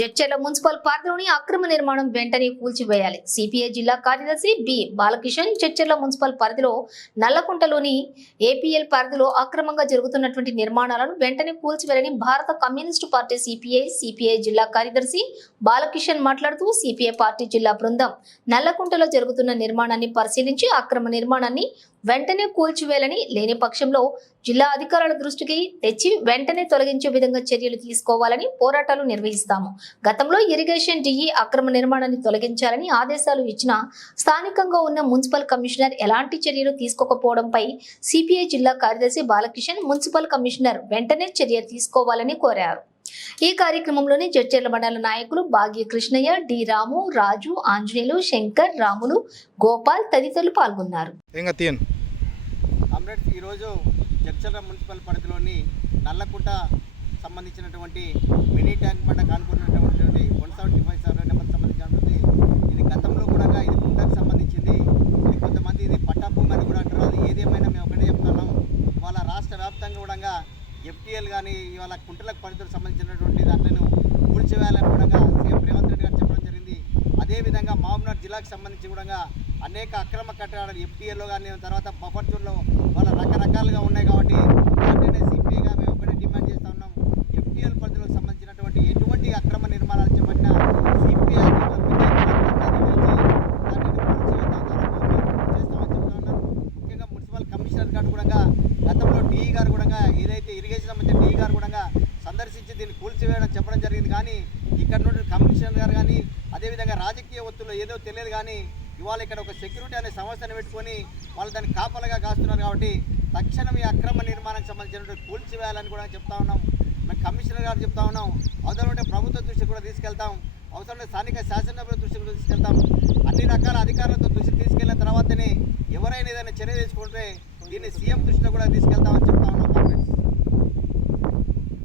Jadcherla municipal పార్కులోని అక్రమ నిర్మాణం వెంటనే కూల్చివేయాలి. సిపిఐ జిల్లా కార్యదర్శి బి. బాలకిషన్ జడ్చర్ల మున్సిపల్ పరిధిలో నల్లకుంటలోని ఏపీఎల్ పరిధిలో అక్రమంగా జరుగుతున్నటువంటి నిర్మాణాలను వెంటనే కూల్చివేయాలని భారత కమ్యూనిస్టు పార్టీ సిపిఐ సిపిఐ జిల్లా కార్యదర్శి బాలకిషన్ మాట్లాడుతూ సిపిఐ పార్టీ జిల్లా బృందం నల్లకుంటలో జరుగుతున్న నిర్మాణాన్ని పరిశీలించి అక్రమ నిర్మాణాన్ని వెంటనే కూల్చివేయాలని లేని పక్షంలో జిల్లా అధికారుల దృష్టికి తెచ్చి వెంటనే తొలగించే విధంగా చర్యలు తీసుకోవాలని పోరాటాలు నిర్వహిస్తాము. గతంలో ఇరిగేషన్ డిఈ అక్రమ నిర్మాణాన్ని తొలగించాలని ఆదేశాలు ఇచ్చిన స్థానికంగా ఉన్న మున్సిపల్ కమిషనర్ ఎలాంటి చర్యలు తీసుకోకపోవడంపై సిపిఐ జిల్లా కార్యదర్శి బాలకిషన్ మున్సిపల్ కమిషనర్ వెంటనే చర్య తీసుకోవాలని కోరారు. ఈ కార్యక్రమంలోని జడ్చర్ల మండల నాయకులు భాగ్య కృష్ణయ్య డి రాము రాజు ఆంజనేయులు శంకర్ రాములు గోపాల్ తదితరులు పాల్గొన్నారు. ఇంకా కామ్రేడ్స్ ఈరోజు జడ్చర్ల మున్సిపల్ పరిధిలోని నల్లకుంట సంబంధించినటువంటి మినీ ట్యాంక్ మండ కానుకున్నటువంటి one seventy five seven number సంబంధించినటువంటి ఇది గతంలో కూడా ఇది కుంటకు సంబంధించింది. ఇది కొంతమంది ఇది పట్టా భూమి అని కూడా అంటారు ఏదేమైనా మేము ఒకటే చెప్తున్నాం ఇవాళ రాష్ట్ర వ్యాప్తంగా కూడా ఎఫ్టీఎల్ కానీ ఇవాళ కుంటలకు పరిధులకు సంబంధించినటువంటి దాంట్లో కూల్చివేయాలని కూడా సీఎం రేవంత్ రెడ్డి గారు చెప్పడం జరిగింది. అదేవిధంగా మహబూబ్నగర్ జిల్లాకు సంబంధించి కూడా అనేక అక్రమ కట్టడాలు ఎఫ్టీఏలో కానీ తర్వాత బఫర్ జోన్లో వాళ్ళ రకరకాలుగా ఉన్నాయి కాబట్టి వెంటనే సిపిఐగా మేము ఒకటే డిమాండ్ చేస్తూ ఉన్నాం. ఎఫ్టీఎల్ పరిధిలో సంబంధించినటువంటి ఎటువంటి అక్రమ నిర్మాణాలు చేపట్టినా సిపిఐ ముఖ్యంగా మున్సిపల్ కమిషనర్ గారు కూడా గతంలో డిఈ గారు కూడా ఏదైతే ఇరిగేషన్ సంబంధించిన డిఈ గారు కూడా సందర్శించి దీన్ని కూల్చివేయడం చెప్పడం జరిగింది. కానీ ఇక్కడ నుండి కమిషనర్ గారు కానీ అదేవిధంగా రాజకీయ ఒత్తులు ఏదో తెలియదు కానీ ఇవాళ ఇక్కడ ఒక సెక్యూరిటీ అనే సంస్థను పెట్టుకొని వాళ్ళు దాన్ని కాపలగా కాస్తున్నారు కాబట్టి తక్షణం ఈ అక్రమ నిర్మాణానికి సంబంధించినటువంటి కూల్చివేయాలని కూడా చెప్తా ఉన్నాం. మేము కమిషనర్ గారు చెప్తా ఉన్నాం. అవసరం ఉంటే ప్రభుత్వ దృష్టికి కూడా తీసుకెళ్తాం. అవసరం ఉంటే స్థానిక శాసనసభ్యుల దృష్టికి కూడా తీసుకెళ్తాం. అన్ని రకాల అధికారులతో దృష్టికి తీసుకెళ్ళిన తర్వాతనే ఎవరైనా ఏదైనా చర్య తీసుకుంటే దీన్ని సీఎం దృష్టిలో కూడా తీసుకెళ్తామని చెప్తా ఉన్నాం.